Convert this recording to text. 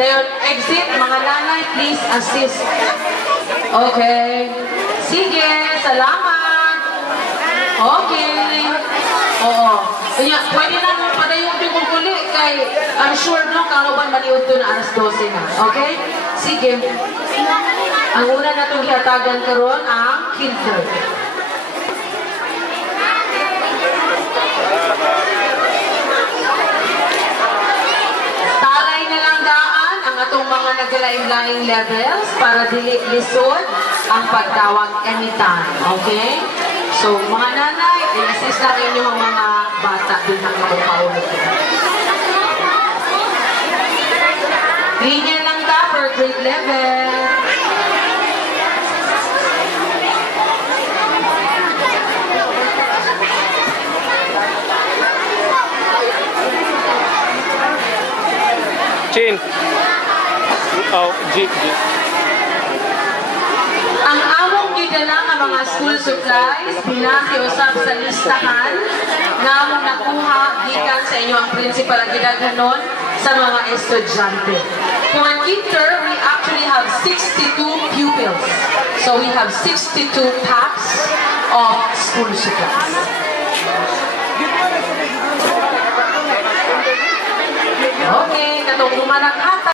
Dayon, exit, mga nanay, please assist. Okay. Sige, salamat. Okay. Oo. Kanya, pwede na mo padayon yung kuli kay I'm sure no, karoban maniud to na alas 12 na. Okay? Sige. Ang una na itong hihatagan karon ang kinder. Talay na lang daan ang atong mga naglaing-laing levels para dili lisod ang pagtawag anytime. Okay? So, mga nanay, i-assist lang inyong mga bata din ang kapapaulit. Linya lang ka per grade level. Chin. Oh, G. Ang among gidala nga mga school supplies pinakiusap sa listahan nga among nakuha gikan sa inyo ang principal ang gidaghanon sa mga estudyante. For kinder, we actually have 62 pupils. So we have 62 packs of school supplies. Okay, katong umanang ata